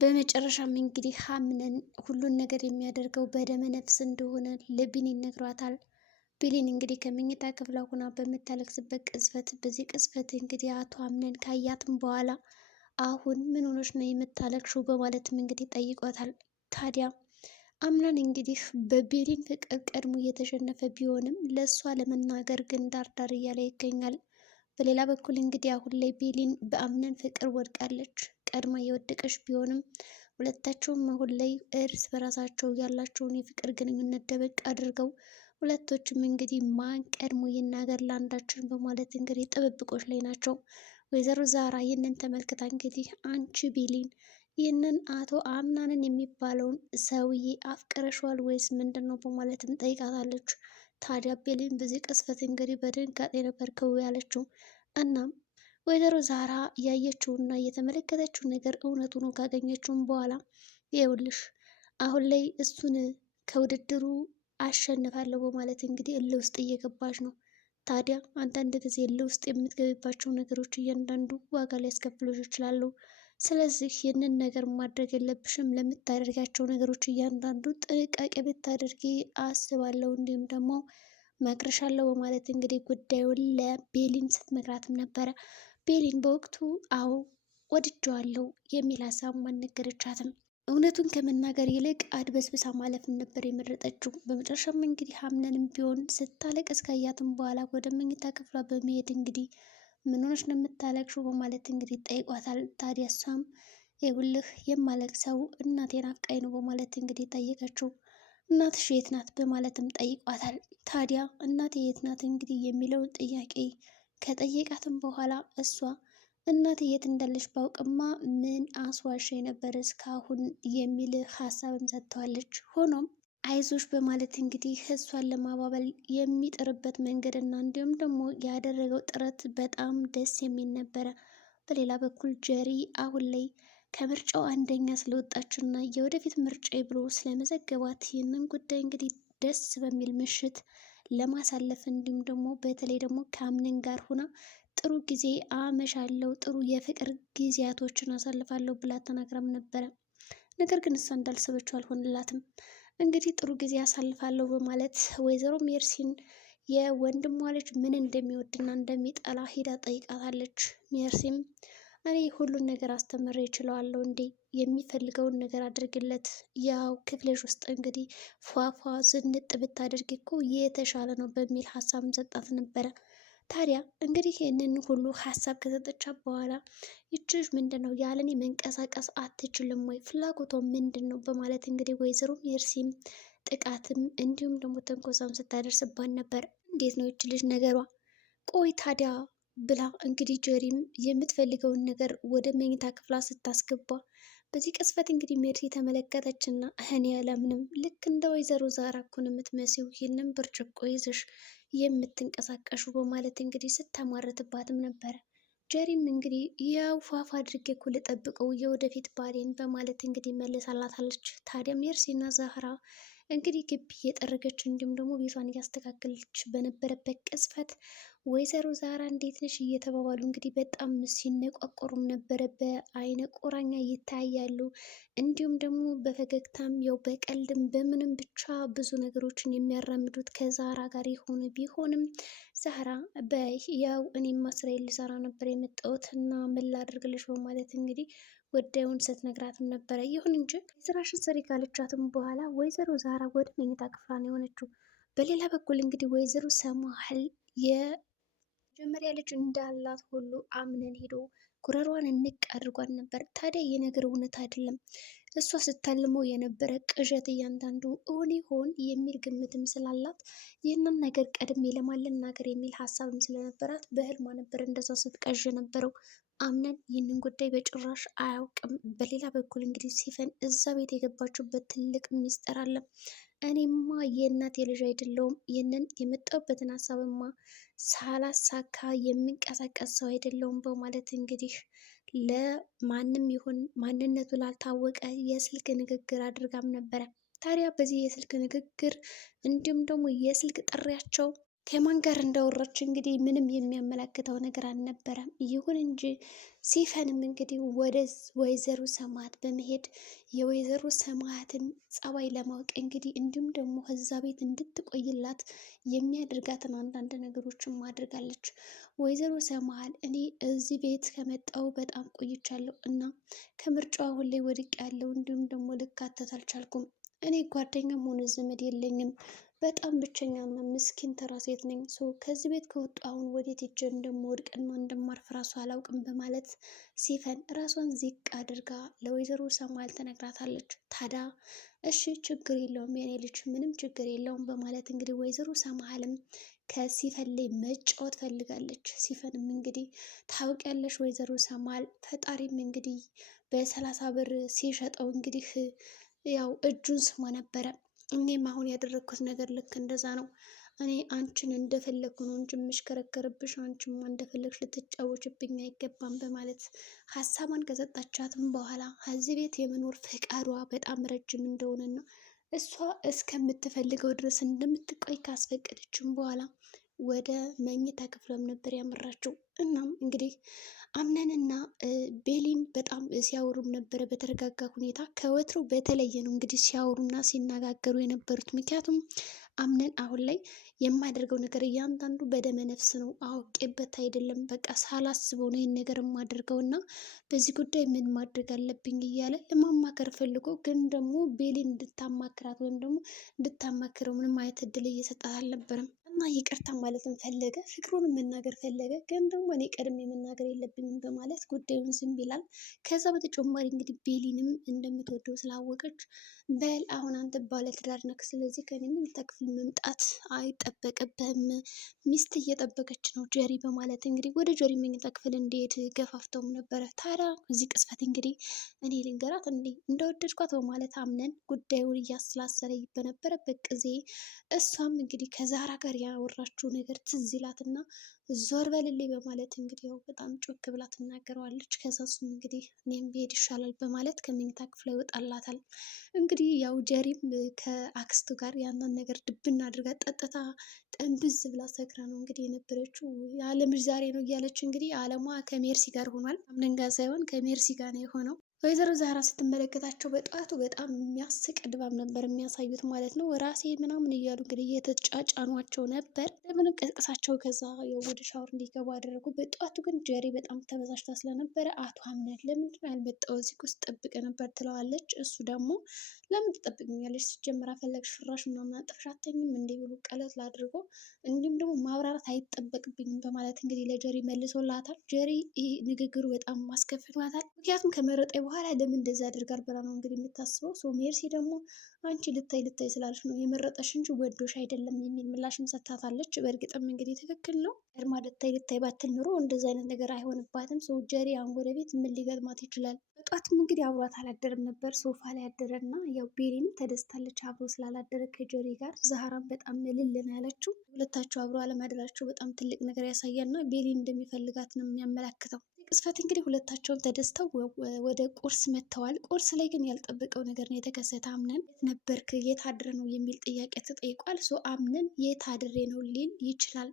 በመጨረሻም እንግዲህ ሀምነን ሁሉን ነገር የሚያደርገው በደመ ነፍስ እንደሆነ ለቢኒ ይነግሯታል። ቢሊን እንግዲህ ከመኝታ ክፍሏ ሆና በምታለቅስበት ቅጽበት በዚህ ቅጽበት እንግዲህ አቶ አምነን ካያትም በኋላ አሁን ምን ሆኖች ነው የምታለቅሽው በማለትም እንግዲህ ጠይቋታል። ታዲያ አምናን እንግዲህ በቤሊን ፍቅር ቀድሞ እየተሸነፈ ቢሆንም ለእሷ ለመናገር ግን ዳርዳር እያለ ይገኛል። በሌላ በኩል እንግዲህ አሁን ላይ ቤሊን በአምነን ፍቅር ወድቃለች። ቀድማ የወደቀች ቢሆንም ሁለታቸውም አሁን ላይ እርስ በራሳቸው ያላቸውን የፍቅር ግንኙነት ደበቅ አድርገው ሁለቶችም እንግዲህ ማን ቀድሞ ይናገር ለአንዳችን በማለት እንግዲህ ጥብብቆች ላይ ናቸው። ወይዘሮ ዛራ ይህንን ተመልክታ እንግዲህ አንቺ ቤሊን ይህንን አቶ አምናንን የሚባለውን ሰውዬ አፍቅረሸዋል ወይስ ምንድን ነው በማለትም ጠይቃታለች። ታዲያ ቤሊን በዚህ ቅስፈት እንግዲህ በድንጋጤ ነበር ክው ያለችው። እናም ወይዘሮ ዛራ ያየችውና የተመለከተችው ነገር እውነት ሆኖ ካገኘችውም በኋላ ይኸውልሽ አሁን ላይ እሱን ከውድድሩ አሸንፋለሁ በማለት እንግዲህ እልህ ውስጥ እየገባች ነው። ታዲያ አንዳንድ ጊዜ እልህ ውስጥ የምትገቢባቸው ነገሮች እያንዳንዱ ዋጋ ሊያስከፍሉሽ ይችላሉ። ስለዚህ ይህንን ነገር ማድረግ የለብሽም። ለምታደርጋቸው ነገሮች እያንዳንዱ ጥንቃቄ ብታደርጊ አስባለሁ፣ እንዲሁም ደግሞ መክርሻለሁ በማለት እንግዲህ ጉዳዩን ለቤሊን ስትመክራትም ነበረ። ቤሊን በወቅቱ አዎ ወድጀዋለሁ የሚል ሀሳብ አልነገረቻትም። እውነቱን ከመናገር ይልቅ አድበስብሳ ማለፍን ነበር የመረጠችው። በመጨረሻም እንግዲህ ሀምነንም ቢሆን ስታለቅስ ካያትም በኋላ ወደ መኝታ ክፍሏ በመሄድ እንግዲህ ምን ሆነሽ ነው የምታለቅሽው በማለት እንግዲህ ጠይቋታል። ታዲያ እሷም ይኸውልህ የማለቅሰው እናቴን አፍቃኝ ነው በማለት እንግዲህ ጠየቀችው። እናትሽ የት ናት በማለትም ጠይቋታል። ታዲያ እናቴ የት ናት እንግዲህ የሚለውን ጥያቄ ከጠየቃትም በኋላ እሷ እናቴ የት እንዳለች ባውቅማ ምን አስዋሽ ነበር እስካሁን የሚል ሀሳብም ሰጥተዋለች። ሆኖም አይዞሽ በማለት እንግዲህ እሷን ለማባበል የሚጥርበት መንገድ እና እንዲሁም ደግሞ ያደረገው ጥረት በጣም ደስ የሚል ነበረ። በሌላ በኩል ጀሪ አሁን ላይ ከምርጫው አንደኛ ስለወጣችና የወደፊት ምርጫ ብሎ ስለመዘገባት ይህንን ጉዳይ እንግዲህ ደስ በሚል ምሽት ለማሳለፍ እንዲሁም ደግሞ በተለይ ደግሞ ከአምነን ጋር ሁና ጥሩ ጊዜ አመሻለሁ፣ ጥሩ የፍቅር ጊዜያቶችን አሳልፋለሁ ብላ ተናግራም ነበረ። ነገር ግን እሷ እንዳልሰበችው አልሆንላትም። እንግዲህ ጥሩ ጊዜ አሳልፋለሁ በማለት ወይዘሮ ሜርሲን የወንድሟ ልጅ ምን እንደሚወድና እንደሚጠላ ሂዳ ጠይቃታለች። ሜርሲም እኔ ሁሉን ነገር አስተምሬ ይችለዋለሁ እንዴ የሚፈልገውን ነገር አድርግለት፣ ያው ክፍልሽ ውስጥ እንግዲህ ፏፏ ዝንጥ ብታደርግ እኮ የተሻለ ነው በሚል ሀሳብም ሰጣት ነበረ። ታዲያ እንግዲህ ይህንን ሁሉ ሀሳብ ከሰጠቻት በኋላ ይችሽ ምንድን ነው ያለኔ መንቀሳቀስ አትችልም ወይ ፍላጎቷ ምንድን ነው በማለት እንግዲህ ወይዘሮ ሜርሲም ጥቃትም እንዲሁም ደግሞ ተንኮሳም ስታደርስባት ነበር። እንዴት ነው ይች ልጅ ነገሯ? ቆይ ታዲያ ብላ እንግዲህ ጀሪም የምትፈልገውን ነገር ወደ መኝታ ክፍላ ስታስገባ በዚህ ቅጽበት እንግዲህ ሜርሲ ተመለከተች እና እኔ አላምንም፣ ልክ እንደ ወይዘሮ ዛራ እኮ ነው የምትመስይው ይህንን ብርጭቆ ይዘሽ የምትንቀሳቀሹ በማለት እንግዲህ ስታማረትባትም ነበረ። ጀሪም እንግዲህ ያው ፏፏ አድርጌ እኮ ልጠብቀው የወደፊት ባሌን በማለት እንግዲህ መልሳላታለች። ታዲያ ሜርሲ እና ዛህራ እንግዲህ ግቢ እየጠረገች እንዲሁም ደግሞ ቤቷን እያስተካከለች በነበረበት ቅጽበት ወይዘሮ ዛራ እንዴት ነሽ እየተባባሉ እንግዲህ በጣም ሲነቋቆሩም ነበረ። በአይነ ቁራኛ ይታያሉ። እንዲሁም ደግሞ በፈገግታም ያው በቀልድም በምንም ብቻ ብዙ ነገሮችን የሚያራምዱት ከዛራ ጋር የሆነ ቢሆንም ዛራ ያው እኔማ ስራዬን ልሰራ ነበር የመጣሁት እና ምን ላድርግልሽ በማለት እንግዲህ ጉዳዩን ስትነግራትም ነበረ። ይሁን እንጂ ስራሽን ስሪ ካለቻትም በኋላ ወይዘሮ ዛራ ወደ መኝታ ክፍሏ ነው የሆነችው። በሌላ በኩል እንግዲህ ወይዘሮ ሰማህል የመጀመሪያ ልጅ እንዳላት ሁሉ አምነን ሄዶ ጉረሯን እንቅ አድርጓን ነበር። ታዲያ ይህ ነገር እውነት አይደለም፣ እሷ ስታልመው የነበረ ቅዠት እያንዳንዱ እውን ይሆን የሚል ግምትም ስላላት ይህንን ነገር ቀድሜ ለማልናገር የሚል ሀሳብም ስለነበራት በህልሟ ነበር እንደዛ ስትቀዥ ነበረው። አምነን ይህንን ጉዳይ በጭራሽ አያውቅም። በሌላ በኩል እንግዲህ ሲፈን እዛ ቤት የገባችበት ትልቅ ሚስጥር አለ። እኔማ የእናቴ ልጅ አይደለውም፣ ይህንን የመጣሁበትን ሀሳብማ ሳላሳካ የሚንቀሳቀስ ሰው አይደለውም በማለት እንግዲህ ለማንም ይሁን ማንነቱ ላልታወቀ የስልክ ንግግር አድርጋም ነበረ። ታዲያ በዚህ የስልክ ንግግር እንዲሁም ደግሞ የስልክ ጥሪያቸው ከማን ጋር እንዳወራች እንግዲህ ምንም የሚያመላክተው ነገር አልነበረም። ይሁን እንጂ ሲፈንም እንግዲህ ወደ ወይዘሮ ሰማያት በመሄድ የወይዘሮ ሰማያትን ጸባይ ለማወቅ እንግዲህ እንዲሁም ደግሞ እዛ ቤት እንድትቆይላት የሚያደርጋትን አንዳንድ ነገሮችን አድርጋለች። ወይዘሮ ሰማያት እኔ እዚህ ቤት ከመጣሁ በጣም ቆይቻለሁ እና ከምርጫው አሁን ላይ ወድቅ ያለው እንዲሁም ደግሞ ልካተት አልቻልኩም። እኔ ጓደኛም ሆነ ዘመድ የለኝም። በጣም ብቸኛና ምስኪን ተራ ሴት ነኝ። ከዚህ ቤት ከወጡ አሁን ወዴት ሄጄ እንደምወድቅና እንደማርፍ ራሱ አላውቅም በማለት ሲፈን ራሷን ዝቅ አድርጋ ለወይዘሮ ሰማያት ትነግራታለች። ታዲያ እሺ ችግር የለውም የኔ ልጅ ምንም ችግር የለውም በማለት እንግዲህ ወይዘሮ ሰማያትም ከሲፈን ላይ መጫወት ፈልጋለች። ሲፈንም እንግዲህ ታውቂያለሽ ወይዘሮ ሰማያት ፈጣሪም እንግዲህ በ30 ብር ሲሸጠው እንግዲህ ያው እጁን ስሞ ነበረ። እኔም አሁን ያደረግኩት ነገር ልክ እንደዛ ነው። እኔ አንቺን እንደፈለግኩ ነው እንጂ የምሽከረከርብሽ፣ አንቺማ እንደፈለግሽ ልትጫወችብኝ አይገባም በማለት ሀሳቧን ከሰጣቻትም በኋላ ከዚህ ቤት የመኖር ፈቃዷ በጣም ረጅም እንደሆነና እሷ እስከምትፈልገው ድረስ እንደምትቆይ ካስፈቀደችም በኋላ ወደ መኝታ ክፍሏም ነበር ያመራችው። እናም እንግዲህ አምነንና ቤሊን በጣም ሲያወሩም ነበረ በተረጋጋ ሁኔታ። ከወትሮ በተለየ ነው እንግዲህ ሲያወሩና ሲነጋገሩ የነበሩት። ምክንያቱም አምነን አሁን ላይ የማደርገው ነገር እያንዳንዱ በደመ ነፍስ ነው፣ አውቄበት አይደለም፣ በቃ ሳላስበው ነው ይህን ነገር የማደርገው እና በዚህ ጉዳይ ምን ማድረግ አለብኝ እያለ ለማማከር ፈልጎ ግን ደግሞ ቤሊን እንድታማክራት ወይም ደግሞ እንድታማክረው ምንም አይነት እድል እየሰጣት አልነበረም። እና ይቅርታ ማለትም ፈለገ፣ ፍቅሩንም መናገር ፈለገ። ግን ደግሞ እኔ ቀድሜ መናገር የለብኝም በማለት ጉዳዩን ዝም ይላል። ከዛ በተጨማሪ እንግዲህ ቤሊንም እንደምትወደው ስላወቀች በል አሁን አንተ ባለትዳር ነህ፣ ስለዚህ ከኔ መኝታ ክፍል መምጣት አይጠበቅብህም፣ ሚስት እየጠበቀች ነው ጀሪ በማለት እንግዲህ ወደ ጀሪ መኝታ ክፍል እንዲሄድ ገፋፍተውም ነበረ። ታዲያ እዚህ ቅጽበት እንግዲህ እኔ ልንገራት እንዴ እንደወደድኳት በማለት አምነን ጉዳዩን እያስላሰለ በነበረበት ጊዜ እሷም እንግዲህ ከዛራ ጋር ያወራችው ነገር ትዝ ይላትና ዞር በልልኝ በማለት እንግዲህ ያው በጣም ጮክ ብላ ትናገረዋለች። ከዛ እሱም እንግዲህ እኔም ብሄድ ይሻላል በማለት ከመኝታ ክፍሏ ይወጣላታል። እንግዲህ ያው ጀሪም ከአክስቱ ጋር ያንን ነገር ድብና አድርጋ ጠጥታ ጠንብዝ ብላ ሰክራ ነው እንግዲህ የነበረችው። የዓለምሽ ዛሬ ነው እያለች እንግዲህ አለሟ ከሜርሲ ጋር ሆኗል። አምነን ጋር ሳይሆን ከሜርሲ ጋር ነው የሆነው። ወይዘሮ ዛራ ስትመለከታቸው በጠዋቱ በጣም የሚያስቅ ድባብ ነበር የሚያሳዩት ማለት ነው። ራሴ ምናምን እያሉ እንግዲህ እየተጫጫኗቸው ነበር። ለምንም ቀስቅሳቸው ከዛ ወደ ሻወር እንዲገቡ አደረጉ። በጠዋቱ ግን ጀሪ በጣም ተበሳጭታ ስለነበረ አቶ አምነት ለምንድን ነው ያልመጣው? እዚህ ውስጥ ጠብቀ ነበር ትለዋለች። እሱ ደግሞ ለምን ትጠብቅኛለች? ሲጀምር ፈለግሽ ፍራሽ ምናምን አጥፍሽ አተኝም እንዲህ ብሎ ቀለል አድርጎ እንዲሁም ደግሞ ማብራራት አይጠበቅብኝም በማለት እንግዲህ ለጀሪ መልሶላታል። ጀሪ ይህ ንግግሩ በጣም አስከፍቷታል። ምክንያቱም ከመረጠ በኋላ ለምን እንደዛ ያደርጋል ብላ ነው እንግዲህ የምታስበው። ሜርሲ ደግሞ አንቺ ልታይ ስላለች ነው የመረጠሽ እንጂ ወዶሽ አይደለም የሚል ምላሽም ሰጥታታለች። በእርግጥም እንግዲህ ትክክል ነው። ቀድማ ልታይ ባትል ኑሮ እንደዚ አይነት ነገር አይሆንባትም። ሰው ጀሪ አሁን ወደ ቤት ምን ሊገጥማት ይችላል? በጧትም እንግዲህ አብሯት አላደረም ነበር፣ ሶፋ ላይ ያደረና ያው ቤሊንም ተደስታለች አብሮ ስላላደረ ከጀሪ ጋር። ዛህራም በጣም እልል ነው ያለችው። ሁለታቸው አብሮ አለማደራቸው በጣም ትልቅ ነገር ያሳያልና ቤሊን እንደሚፈልጋት ነው የሚያመላክተው። ቅስፈት እንግዲህ ሁለታቸውም ተደስተው ወደ ቁርስ መጥተዋል። ቁርስ ላይ ግን ያልጠበቀው ነገር ነው የተከሰተ። አምነን ነበርክ የት አድረ ነው የሚል ጥያቄ ተጠይቋል። አምነን የት አድሬ ነው ሊል ይችላል።